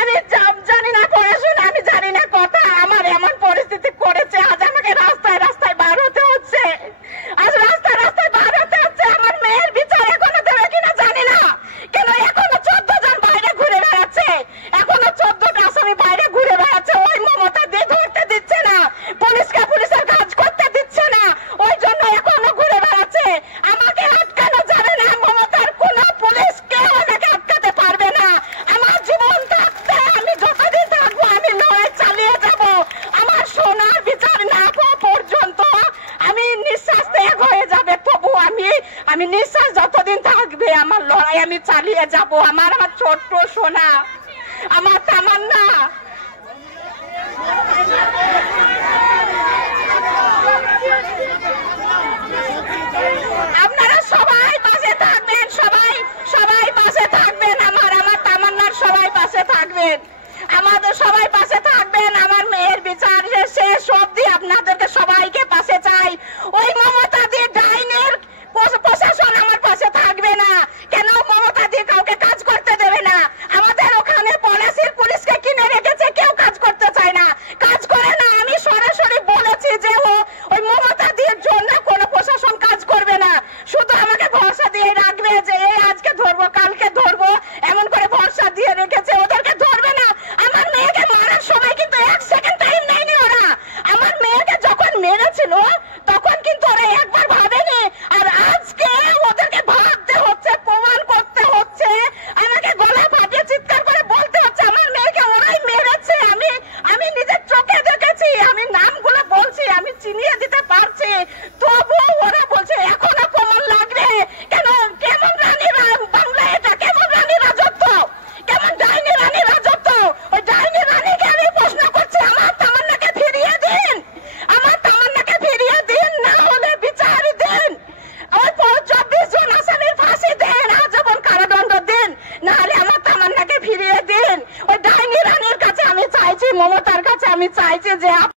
আমি জানি না পড়াশোনা, আমি জানি না কথা। আমার এমন পরিস্থিতি করেছে, আজ আমাকে রাস্তায় রাস্তায় বার হতে হচ্ছে। আজ রাস্তায় রাস্তায় বার হতে হচ্ছে। আমার মেয়ের বিচার এখনো দেবে কিনা জানি না। কেন এখনো 14 জন বাইরে ঘুরে বেড়াচ্ছে, এখনো 14টা আসামি বাইরে ঘুরে বেড়াচ্ছে। ওই মমতা দিয়ে ধরতে দিচ্ছে না, পুলিশকে পুলিশের কাজ করতে দিচ্ছে না, ওই জন্য এখনো ঘুরে বেড়াচ্ছে। আমাকে আটকানো যাবে না, মমতার কোন পুলিশ কেউ আমাকে আটকাতে পারবে না। আমার জীবন থাকতে আমি যতদিন থাকবো আমি লড়াই চালিয়ে যাব। আমার সোনার বিচার না পাওয়া পর্যন্ত আমি নিঃশ্বাস ত্যাগ হয়ে যাবে, তবু আমি নিঃশ্বাস যতদিন থাকবে আমার লড়াই আমি চালিয়ে যাব। আমার ছোট্ট সোনা, আমার তামান্না। আপনারা সবাই পাশে থাকবেন, সবাই পাশে থাকবেন। আমার তামান্নার সবাই পাশে থাকবেন, আমাদের সবাই পাশে থাকবেন। আমার মেয়ের বিচার শেষ অবধি আপনাদেরকে সবাইকে পাশে চাই। ওই মমতা দিয়ে ডাইনের প্রশাসন আমার পাশে থাকবে না। কেন মমতা দিয়ে কাউকে কাজ করতে দেবে না। আমাদের ওখানে পলাশির পুলিশকে কিনে রেখেছে, কেউ কাজ করতে চায় না, কাজ করে না। আমি সরাসরি বলেছি যে ওই মমতা দিয়ে জন্য কোনো প্রশাসন কাজ করবে না, শুধু আমাকে ভরসা দিয়ে রাখবে যে এই আজকে ধরবো কালকে ধরবো, এমন করে ভরসা দিয়ে রেখেছে। ওদেরকে ধরবে না। আমার মেয়েকে মারার সময় কিন্তু 1 সেকেন্ড টাইম নেয়নি ওরা। আমার মেয়েকে যখন মেরেছিল তখন কিন্তু ওরা একবার ভাবেনি। আর আজকে ওদেরকে ভাবতে হচ্ছে, প্রমাণ করতে হচ্ছে, আমাকে গলা ফাটিয়ে চিৎকার করে বলতে হচ্ছে আমার মেয়েকে ওরাই মেরেছে। আমি নিজের চোখে দেখেছি, আমি নামগুলো বলছি, আমি চিনিয়ে দিতে পারছি, তবু ওরা বলছে এখনো প্রমাণ লাগবে। কেন? কেমন রানী বাংলা এটা? কেমন রানী রাজত্ব? কেমন ডাইনি রানী রাজত্ব? ওই ডাইনি রানীকে আমি প্রশ্ন করছি, আমার তামান্নাকে ফিরিয়ে দিন, আমার তামান্নাকে ফিরিয়ে দিন, না হলে বিচার দিন। ওই 24 জন আসামির ফাঁসি দেন, আজীবন কারাদণ্ড দিন, না হলে আমার তামান্নাকে ফিরিয়ে দিন। ওই ডাইনি রানীর কাছে আমি চাইছি, মমতার কাছে আমি চাইছি যে